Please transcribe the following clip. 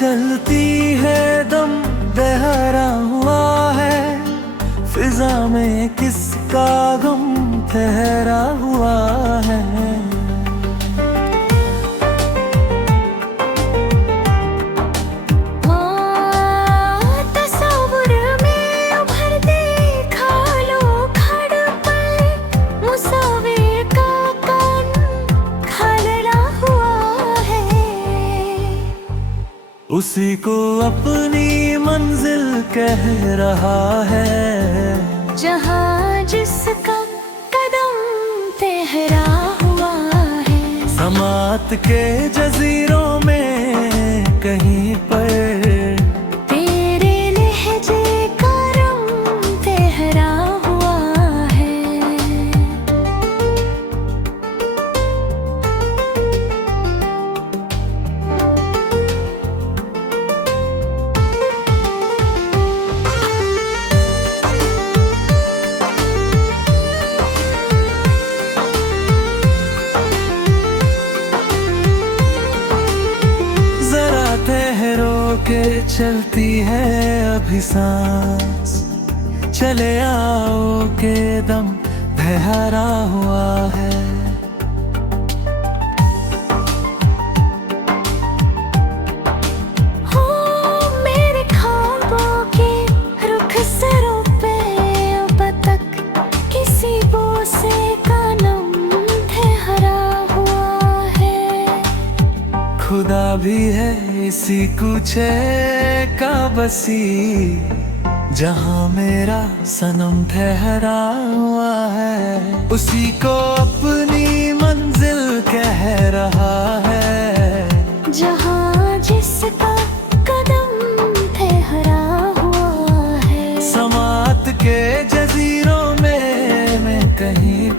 चलती है दम बहरा हुआ है, फिजा में किसका गम ठहरा हुआ है। तस्वीर में उभरते खालो खड़ पर मुसाविर का कान खलड़ा हुआ है। उसी को अपनी मंजिल कह रहा है, जहाँ जिसका कदम ठहरा हुआ है। समात के जजीरों में कहीं पर तेरे लहजे का रंग ठहरा हुआ है। के चलती है अभी सांस, चले आओ के दम ठहरा हुआ है। हो मेरे ख्वाबों के रुख सरों पे अब तक किसी बोसे का नम ठहरा हुआ है। खुदा भी है इसी कूचे का बसी, जहाँ मेरा सनम ठहरा हुआ है। उसी को अपनी मंजिल कह रहा है, जहाँ जिसका कदम ठहरा हुआ है। समात के जजीरों में मैं कहीं